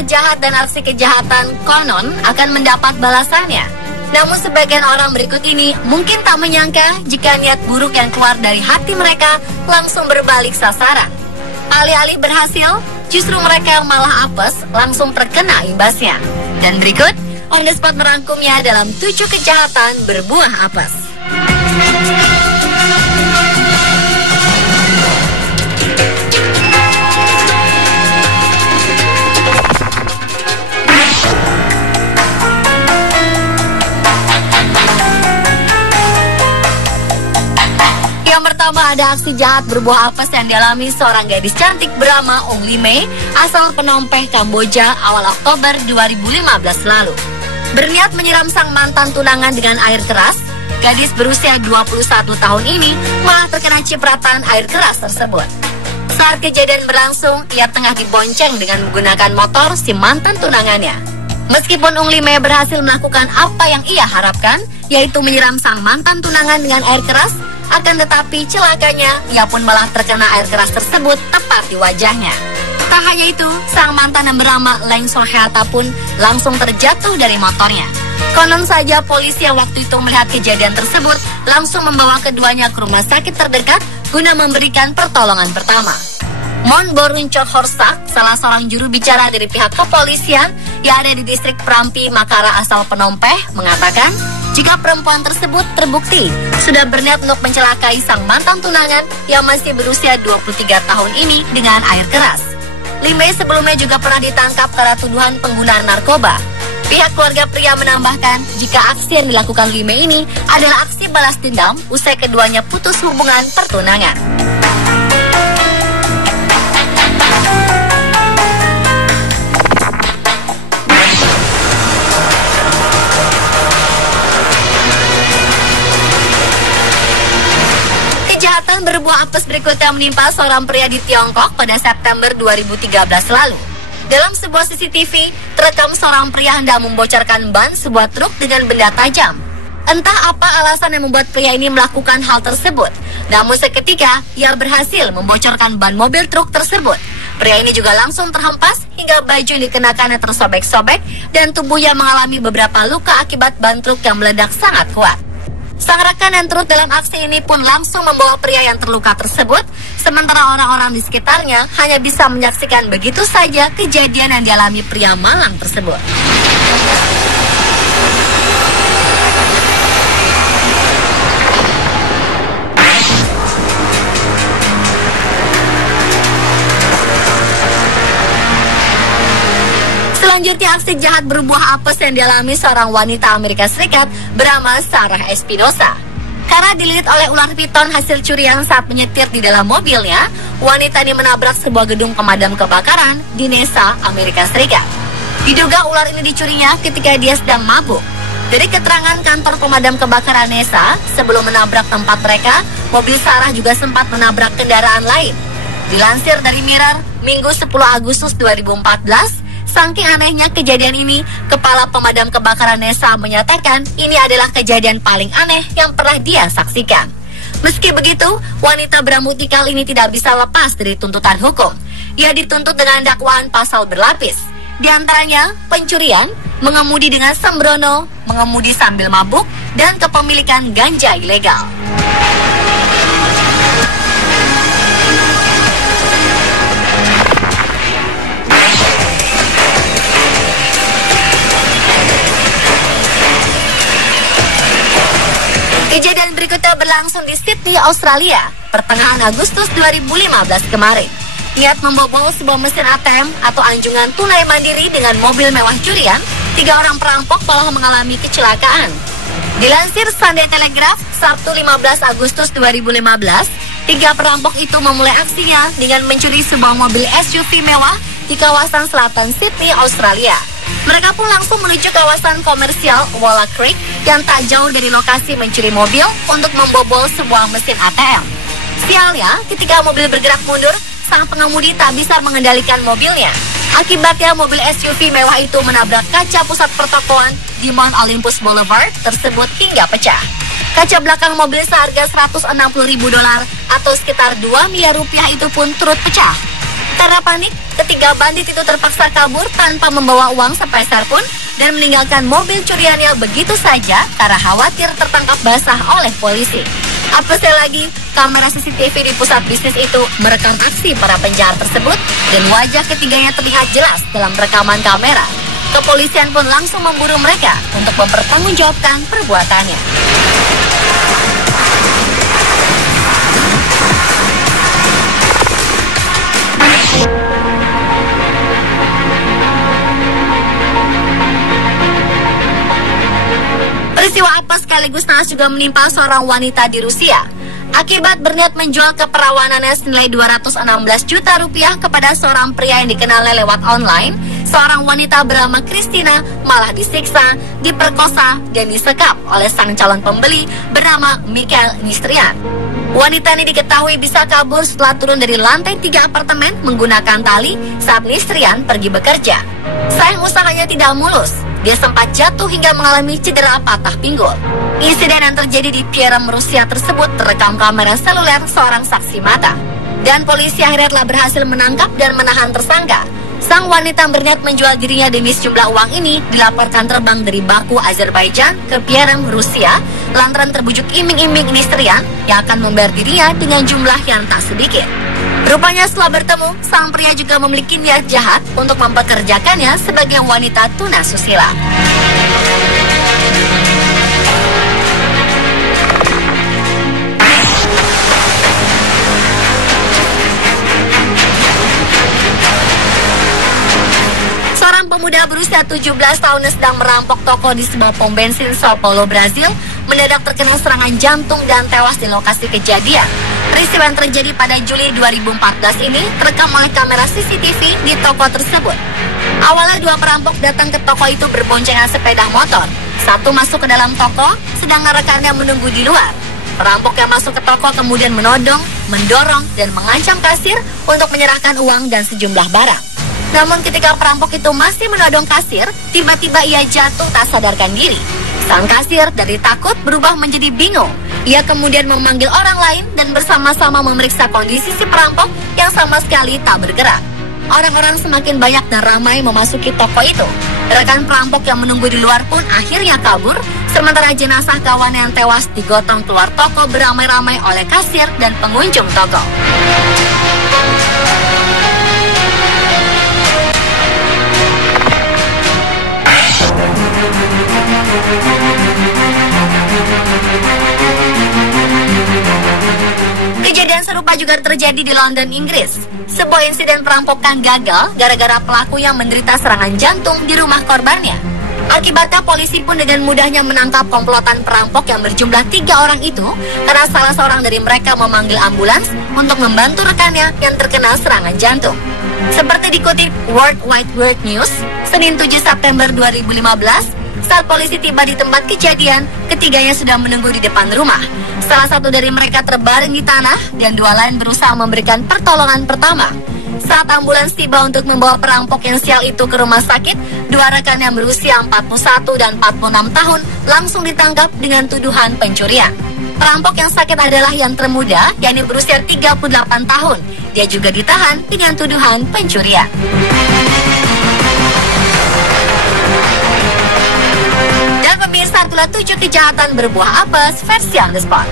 niat jahat dan aksi kejahatan konon akan mendapat balasannya. Namun sebagian orang berikut ini mungkin tak menyangka jika niat buruk yang keluar dari hati mereka langsung berbalik sasaran. Alih-alih berhasil, justru mereka yang malah apes langsung terkena imbasnya. Dan berikut, On The Spot merangkumnya dalam 7 kejahatan berbuah apes. Yang pertama ada aksi jahat berbuah apes yang dialami seorang gadis cantik bernama Ong Lee Mei asal Phnom Penh, Kamboja awal Oktober 2015 lalu. Berniat menyiram sang mantan tunangan dengan air keras, gadis berusia 21 tahun ini malah terkena cipratan air keras tersebut. Saat kejadian berlangsung, ia tengah dibonceng dengan menggunakan motor si mantan tunangannya. Meskipun Ong Lee Mei berhasil melakukan apa yang ia harapkan, yaitu menyiram sang mantan tunangan dengan air keras, akan tetapi celakanya, ia pun malah terkena air keras tersebut tepat di wajahnya. Tak hanya itu, sang mantan yang bernama Leng Soheata pun langsung terjatuh dari motornya. Konon saja polisi yang waktu itu melihat kejadian tersebut langsung membawa keduanya ke rumah sakit terdekat guna memberikan pertolongan pertama. Mon Boruncok Horsak, salah seorang juru bicara dari pihak kepolisian yang ada di distrik Prampi Makara asal Phnom Penh, mengatakan jika perempuan tersebut terbukti sudah berniat untuk mencelakai sang mantan tunangan yang masih berusia 23 tahun ini dengan air keras. Lee Mei sebelumnya juga pernah ditangkap karena tuduhan penggunaan narkoba. Pihak keluarga pria menambahkan jika aksi yang dilakukan Lee Mei ini adalah aksi balas dendam usai keduanya putus hubungan pertunangan. Kejahatan berbuah apes berikutnya menimpa seorang pria di Tiongkok pada September 2013 lalu. Dalam sebuah CCTV, terekam seorang pria hendak membocorkan ban sebuah truk dengan benda tajam. Entah apa alasan yang membuat pria ini melakukan hal tersebut, namun seketika ia berhasil membocorkan ban mobil truk tersebut. Pria ini juga langsung terhempas hingga baju yang dikenakannya tersobek-sobek dan tubuhnya mengalami beberapa luka akibat ban truk yang meledak sangat kuat. Sang rekan yang turut dalam aksi ini pun langsung membawa pria yang terluka tersebut, sementara orang-orang di sekitarnya hanya bisa menyaksikan begitu saja kejadian yang dialami pria malang tersebut. Selanjutnya aksi jahat berbuah apes yang dialami seorang wanita Amerika Serikat bernama Sarah Espinosa. Karena dililit oleh ular piton hasil curian saat menyetir di dalam mobilnya, wanita ini menabrak sebuah gedung pemadam kebakaran di Nesa, Amerika Serikat. Diduga ular ini dicurinya ketika dia sedang mabuk. Dari keterangan kantor pemadam kebakaran Nesa, sebelum menabrak tempat mereka, mobil Sarah juga sempat menabrak kendaraan lain. Dilansir dari Mirror, Minggu 10 Agustus 2014, saking anehnya kejadian ini, Kepala Pemadam Kebakaran Nesa menyatakan ini adalah kejadian paling aneh yang pernah dia saksikan. Meski begitu, wanita berambut ikal ini tidak bisa lepas dari tuntutan hukum. Ia dituntut dengan dakwaan pasal berlapis. Di antaranya, pencurian, mengemudi dengan sembrono, mengemudi sambil mabuk, dan kepemilikan ganja ilegal. Kejadian berikutnya berlangsung di Sydney, Australia, pertengahan Agustus 2015 kemarin. Niat membobol sebuah mesin ATM atau anjungan tunai mandiri dengan mobil mewah curian, 3 orang perampok malah mengalami kecelakaan. Dilansir Sunday Telegraph, Sabtu 15 Agustus 2015, 3 perampok itu memulai aksinya dengan mencuri sebuah mobil SUV mewah di kawasan selatan Sydney, Australia. Mereka pun langsung menuju kawasan komersial Walla Creek yang tak jauh dari lokasi mencuri mobil untuk membobol sebuah mesin ATM. Sialnya, ketika mobil bergerak mundur, sang pengemudi tak bisa mengendalikan mobilnya. Akibatnya, mobil SUV mewah itu menabrak kaca pusat pertokoan di Mount Olympus Boulevard tersebut hingga pecah. Kaca belakang mobil seharga $160.000 atau sekitar 2 miliar rupiah itu pun turut pecah. Karena panik, ketiga bandit itu terpaksa kabur tanpa membawa uang sepeser pun dan meninggalkan mobil curiannya begitu saja karena khawatir tertangkap basah oleh polisi. Apesnya lagi, kamera CCTV di pusat bisnis itu merekam aksi para penjahat tersebut dan wajah ketiganya terlihat jelas dalam rekaman kamera. Kepolisian pun langsung memburu mereka untuk mempertanggungjawabkan perbuatannya. Peristiwa apes sekaligus naas juga menimpa seorang wanita di Rusia. Akibat berniat menjual keperawanannya senilai 216 juta rupiah kepada seorang pria yang dikenalnya lewat online, seorang wanita bernama Kristina malah disiksa, diperkosa, dan disekap oleh sang calon pembeli bernama Mikhail Nistrian. Wanita ini diketahui bisa kabur setelah turun dari lantai 3 apartemen menggunakan tali saat Nistrian pergi bekerja. Sayang usahanya tidak mulus. Dia sempat jatuh hingga mengalami cedera patah pinggul. Insiden yang terjadi di Perm, Rusia tersebut terekam kamera seluler seorang saksi mata. Dan polisi akhirnya telah berhasil menangkap dan menahan tersangka. Sang wanita berniat menjual dirinya demi sejumlah uang ini dilaporkan terbang dari Baku, Azerbaijan ke Perm, Rusia lantaran terbujuk iming-iming Nistrian yang akan membayar dirinya dengan jumlah yang tak sedikit. Rupanya setelah bertemu, sang pria juga memiliki niat jahat untuk mempekerjakannya sebagai wanita tunasusila. Seorang pemuda berusia 17 tahun yang sedang merampok toko di sebuah pom bensin Sao Paulo, Brazil, mendadak terkena serangan jantung dan tewas di lokasi kejadian. Peristiwa yang terjadi pada Juli 2014 ini terekam oleh kamera CCTV di toko tersebut. Awalnya dua perampok datang ke toko itu berboncengan sepeda motor. Satu masuk ke dalam toko, sedangkan rekannya menunggu di luar. Perampok yang masuk ke toko kemudian menodong, mendorong, dan mengancam kasir untuk menyerahkan uang dan sejumlah barang. Namun ketika perampok itu masih menodong kasir, tiba-tiba ia jatuh tak sadarkan diri. Sang kasir dari takut berubah menjadi bingung. Ia kemudian memanggil orang lain dan bersama-sama memeriksa kondisi si perampok yang sama sekali tak bergerak. Orang-orang semakin banyak dan ramai memasuki toko itu. Rekan perampok yang menunggu di luar pun akhirnya kabur, sementara jenazah kawan yang tewas digotong keluar toko beramai-ramai oleh kasir dan pengunjung toko. Kejadian serupa juga terjadi di London, Inggris. Sebuah insiden perampokan gagal gara-gara pelaku yang menderita serangan jantung di rumah korbannya. Akibatnya polisi pun dengan mudahnya menangkap komplotan perampok yang berjumlah 3 orang itu karena salah seorang dari mereka memanggil ambulans untuk membantu rekannya yang terkena serangan jantung. Seperti dikutip World Wide Web News, Senin 7 September 2015, saat polisi tiba di tempat kejadian, ketiganya sudah menunggu di depan rumah. Salah satu dari mereka terbaring di tanah dan 2 lain berusaha memberikan pertolongan pertama. Saat ambulans tiba untuk membawa perampok yang sial itu ke rumah sakit, 2 rekan yang berusia 41 dan 46 tahun langsung ditangkap dengan tuduhan pencurian. Perampok yang sakit adalah yang termuda, yakni berusia 38 tahun. Dia juga ditahan dengan tuduhan pencurian. Dan pemirsa, itulah 7 kejahatan berbuah apes versi On The Spot.